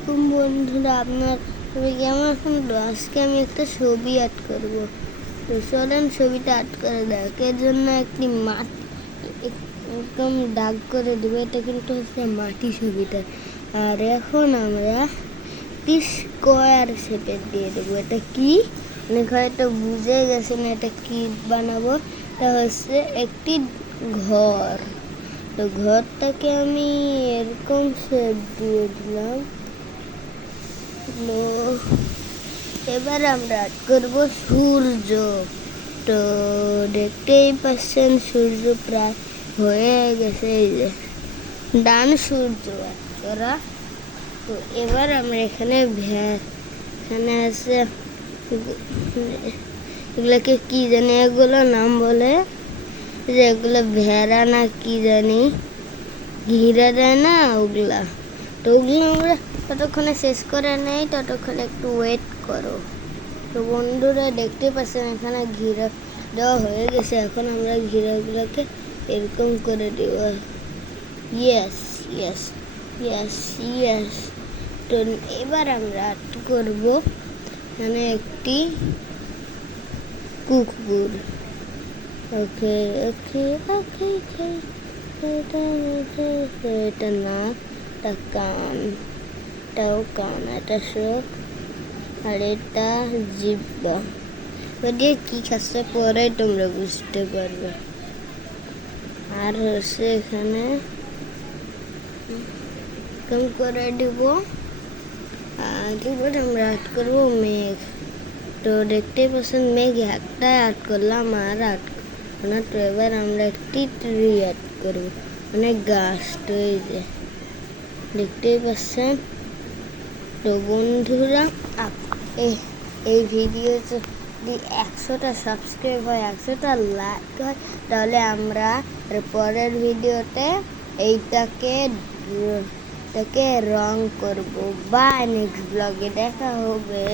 আলাইকুম বন্ধুরা, আপনার সবাই কেমন আছেন? আজকে আমি একটা ছবি আর্ট করব। তো চলেন ছবিটা আর্ট করে দেখ। এর জন্য একটি মাটি একদম দাগ করে দেবো। এটা কিন্তু হচ্ছে মাটি ছবিটা। আর এখন আমরা একটি স্কোয়ার শেপের দিয়ে দেবো। এটা কি অনেক হয়তো বুঝে গেছেন এটা কি বানাবো। এটা হচ্ছে একটি ঘর। তো ঘরটাকে আমি এরকম শেপ দিয়ে দিলাম। এবার আমরা আর্ট করব সূর্য। তো দেখতেই পাচ্ছেন সূর্য প্রায় হয়ে গেছে, এই যে ডান সূর্য করা। তো এবার আমরা এখানে এখানে আছে এগুলাকে কি জানি, এগুলো নাম বলে যে এগুলো ভেড়া না কি জানি, ঘিরা দেয় না ওগুলা। তো ওগুলো আমরা ততক্ষণে শেষ করে নেই, ততক্ষণে একটু ওয়েট করো। তো বন্ধুরা দেখতে পাচ্ছেন এখানে ঘিরা দেওয়া হয়ে গেছে। এখন আমরা ঘিরাগুলোকে এরকম করে দেব। Yes yes yes yes. তো এবার আমরা আর্ট করব এখানে একটি কুকুর। ওকে ওকে ওকে ওকে। এটা না, এটা কান, এটাও কান, এটা চোখ, আর এটা জিহ্বা। দিয়ে কি খাচ্ছে পরে তোমরা বুঝতে পারবে। আর হচ্ছে এখানে কম করে দিব। এবার আমরা আর্ট করবো মেঘ। তো দেখতেই পাচ্ছেন মেঘ একটা আর্ট করলাম আর আর্ট না। তো এবার আমরা একটি ট্রি আর্ট করবো, মানে গাছ। তো এই যে দেখতেই পাচ্ছেন। তো বন্ধুরা এই ভিডিও যদি 100টা সাবস্ক্রাইব হয়, 100টা লাইক হয়, তাহলে আমরা পরের ভিডিওতে এইটাকে রং করব। বাই, নেক্সট ব্লগে দেখা হবে।